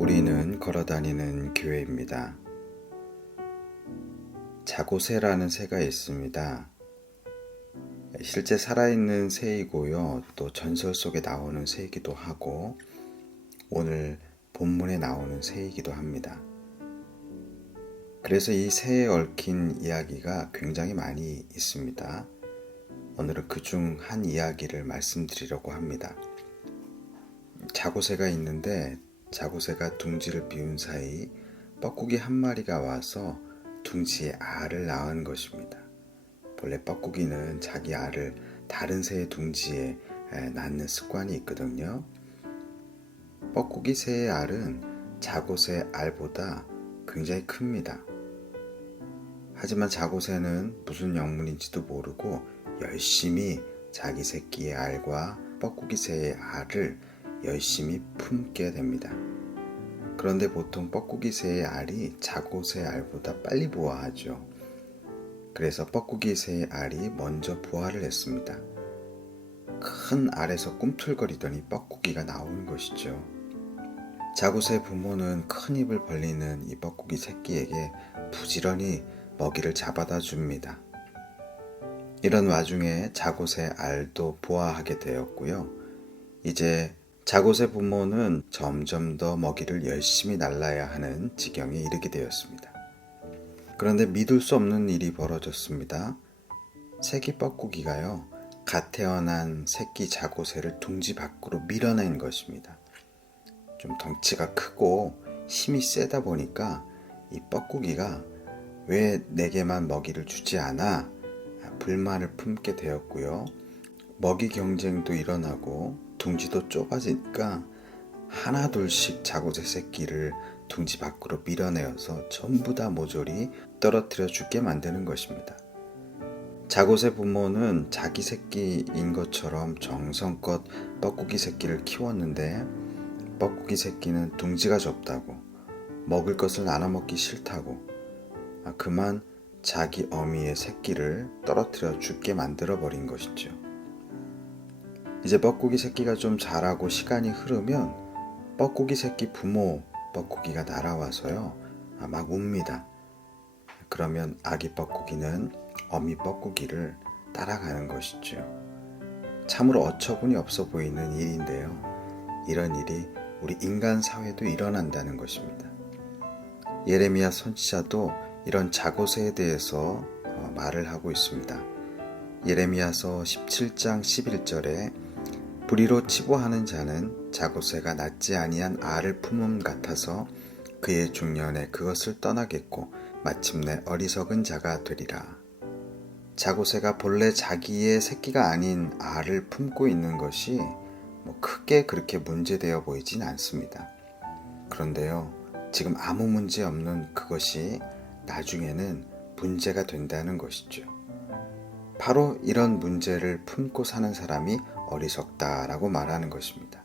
우리는 걸어다니는 교회입니다. 자고새라는 새가 있습니다. 실제 살아있는 새이고요. 또 전설 속에 나오는 새이기도 하고 오늘 본문에 나오는 새이기도 합니다. 그래서 이 새에 얽힌 이야기가 굉장히 많이 있습니다. 오늘은 그중 한 이야기를 말씀드리려고 합니다. 자고새가 있는데 자고새가 둥지를 비운 사이 뻐꾸기 한 마리가 와서 둥지에 알을 낳은 것입니다. 본래 뻐꾸기는 자기 알을 다른 새의 둥지에 낳는 습관이 있거든요. 뻐꾸기 새의 알은 자고새 알보다 굉장히 큽니다. 하지만 자고새는 무슨 영문인지도 모르고 열심히 자기 새끼의 알과 뻐꾸기 새의 알을 열심히 품게 됩니다. 그런데 보통 뻐꾸기 새의 알이 자고새 알보다 빨리 부화하죠. 그래서 뻐꾸기 새의 알이 먼저 부화를 했습니다. 큰 알에서 꿈틀거리더니 뻐꾸기가 나오는 것이죠. 자고새 부모는 큰 입을 벌리는 이 뻐꾸기 새끼에게 부지런히 먹이를 잡아다 줍니다. 이런 와중에 자고새 알도 부화하게 되었고요. 이제 자고새 부모는 점점 더 먹이를 열심히 날라야 하는 지경에 이르게 되었습니다. 그런데 믿을 수 없는 일이 벌어졌습니다. 새끼 뻐꾸기가요, 갓 태어난 새끼 자고새를 둥지 밖으로 밀어낸 것입니다. 좀 덩치가 크고 힘이 세다 보니까 이 뻐꾸기가 왜 내게만 먹이를 주지 않아? 불만을 품게 되었고요. 먹이 경쟁도 일어나고 둥지도 좁아지니까 하나둘씩 자고새 새끼를 둥지 밖으로 밀어내어서 전부 다 모조리 떨어뜨려 죽게 만드는 것입니다. 자고새 부모는 자기 새끼인 것처럼 정성껏 뻐꾸기 새끼를 키웠는데 뻐꾸기 새끼는 둥지가 좁다고 먹을 것을 나눠 먹기 싫다고 그만 자기 어미의 새끼를 떨어뜨려 죽게 만들어 버린 것이죠. 이제 뻐꾸기 새끼가 좀 자라고 시간이 흐르면 뻐꾸기 새끼 부모 뻐꾸기가 날아와서요, 막 웁니다. 그러면 아기 뻐꾸기는 어미 뻐꾸기를 따라가는 것이죠. 참으로 어처구니 없어 보이는 일인데요. 이런 일이 우리 인간 사회도 일어난다는 것입니다. 예레미야 선지자도 이런 자고새에 대해서 말을 하고 있습니다. 예레미야서 17장 11절에 불의로 치부하는 자는 자고새가 낳지 아니한 알을 품음 같아서 그의 중년에 그것을 떠나겠고 마침내 어리석은 자가 되리라. 자고새가 본래 자기의 새끼가 아닌 알을 품고 있는 것이 크게 그렇게 문제되어 보이진 않습니다. 그런데요, 지금 아무 문제 없는 그것이 나중에는 문제가 된다는 것이죠. 바로 이런 문제를 품고 사는 사람이 어리석다라고 말하는 것입니다.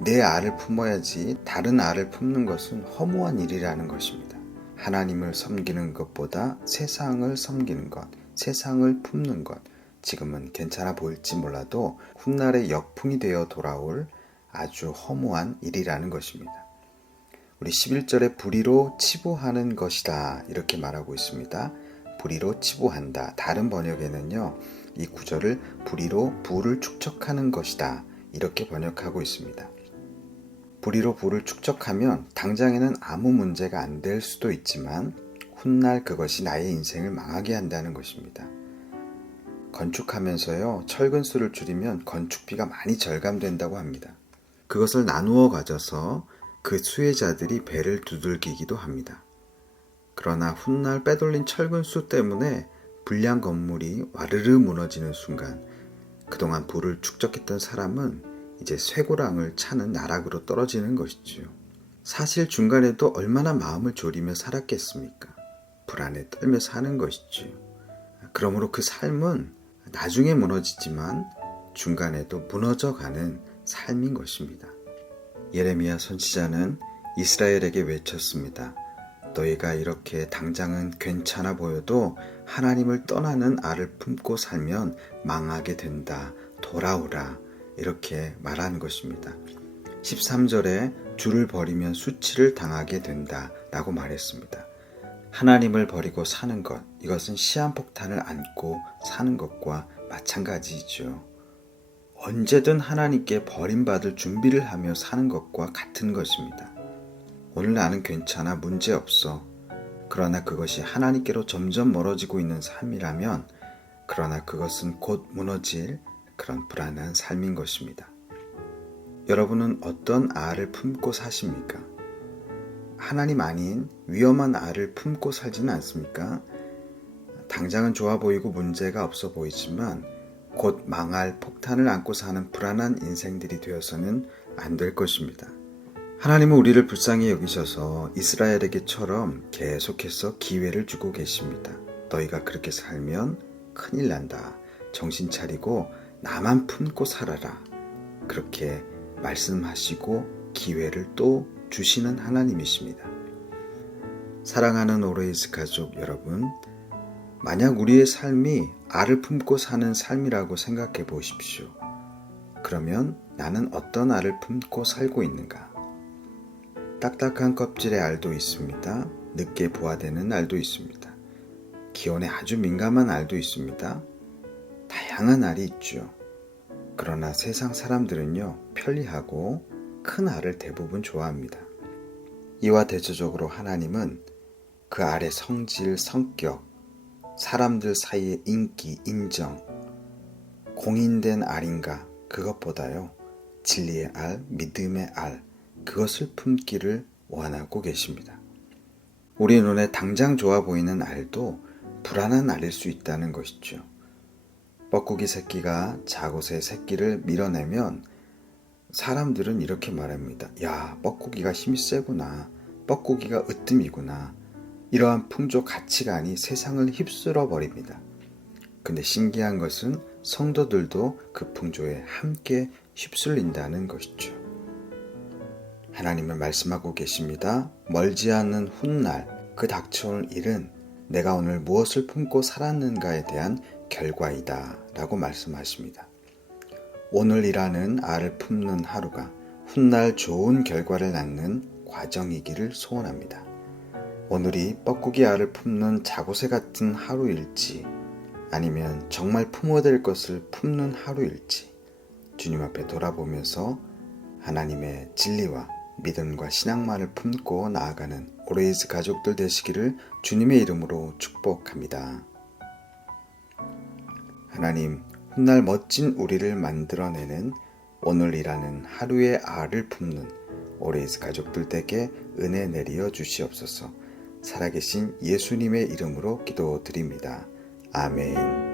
내 알을 품어야지 다른 알을 품는 것은 허무한 일이라는 것입니다. 하나님을 섬기는 것보다 세상을 섬기는 것, 세상을 품는 것, 지금은 괜찮아 보일지 몰라도 훗날의 역풍이 되어 돌아올 아주 허무한 일이라는 것입니다. 우리 11절에 불의로 치부하는 것이다 이렇게 말하고 있습니다. 불의로 치부한다. 다른 번역에는요, 이 구절을 불의로 부를 축적하는 것이다 이렇게 번역하고 있습니다. 불의로 부를 축적하면 당장에는 아무 문제가 안 될 수도 있지만 훗날 그것이 나의 인생을 망하게 한다는 것입니다. 건축하면서요, 철근수를 줄이면 건축비가 많이 절감된다고 합니다. 그것을 나누어 가져서 그 수혜자들이 배를 두들기기도 합니다. 그러나 훗날 빼돌린 철근수 때문에 불량 건물이 와르르 무너지는 순간 그동안 부를 축적했던 사람은 이제 쇠고랑을 차는 나락으로 떨어지는 것이지요. 사실 중간에도 얼마나 마음을 졸이며 살았겠습니까? 불안에 떨며 사는 것이지요. 그러므로 그 삶은 나중에 무너지지만 중간에도 무너져가는 삶인 것입니다. 예레미야 선지자는 이스라엘에게 외쳤습니다. 너희가 이렇게 당장은 괜찮아 보여도 하나님을 떠나는 알을 품고 살면 망하게 된다. 돌아오라. 이렇게 말하는 것입니다. 13절에 주를 버리면 수치를 당하게 된다 라고 말했습니다. 하나님을 버리고 사는 것, 이것은 시한폭탄을 안고 사는 것과 마찬가지이죠. 언제든 하나님께 버림받을 준비를 하며 사는 것과 같은 것입니다. 오늘 나는 괜찮아, 문제없어. 그러나 그것이 하나님께로 점점 멀어지고 있는 삶이라면, 그러나 그것은 곧 무너질 그런 불안한 삶인 것입니다. 여러분은 어떤 알을 품고 사십니까? 하나님 아닌 위험한 알을 품고 살지는 않습니까? 당장은 좋아 보이고 문제가 없어 보이지만 곧 망할 폭탄을 안고 사는 불안한 인생들이 되어서는 안 될 것입니다. 하나님은 우리를 불쌍히 여기셔서 이스라엘에게처럼 계속해서 기회를 주고 계십니다. 너희가 그렇게 살면 큰일 난다. 정신 차리고 나만 품고 살아라. 그렇게 말씀하시고 기회를 또 주시는 하나님이십니다. 사랑하는 오레이즈 가족 여러분, 만약 우리의 삶이 알을 품고 사는 삶이라고 생각해 보십시오. 그러면 나는 어떤 알을 품고 살고 있는가? 딱딱한 껍질의 알도 있습니다. 늦게 부화되는 알도 있습니다. 기온에 아주 민감한 알도 있습니다. 다양한 알이 있죠. 그러나 세상 사람들은요, 편리하고 큰 알을 대부분 좋아합니다. 이와 대조적으로 하나님은 그 알의 성질, 성격, 사람들 사이의 인기, 인정, 공인된 알인가, 그것보다요, 진리의 알, 믿음의 알, 그것을 품기를 원하고 계십니다. 우리 눈에 당장 좋아 보이는 알도 불안한 알일 수 있다는 것이죠. 뻐꾸기 새끼가 자곳의 새끼를 밀어내면 사람들은 이렇게 말합니다. 야, 뻐꾸기가 힘이 세구나. 뻐꾸기가 으뜸이구나. 이러한 풍조 가치관이 세상을 휩쓸어 버립니다. 근데 신기한 것은 성도들도 그 풍조에 함께 휩쓸린다는 것이죠. 하나님은 말씀하고 계십니다. 멀지 않은 훗날 그 닥쳐올 일은 내가 오늘 무엇을 품고 살았는가에 대한 결과이다 라고 말씀하십니다. 오늘이라는 알을 품는 하루가 훗날 좋은 결과를 낳는 과정이기를 소원합니다. 오늘이 뻐꾸기 알을 품는 자고새 같은 하루일지 아니면 정말 품어야 될 것을 품는 하루일지 주님 앞에 돌아보면서 하나님의 진리와 믿음과 신앙만을 품고 나아가는 오레이즈 가족들 되시기를 주님의 이름으로 축복합니다. 하나님, 훗날 멋진 우리를 만들어내는 오늘이라는 하루의 알을 품는 오레이즈 가족들 댁에 은혜 내리어 주시옵소서. 살아계신 예수님의 이름으로 기도드립니다. 아멘.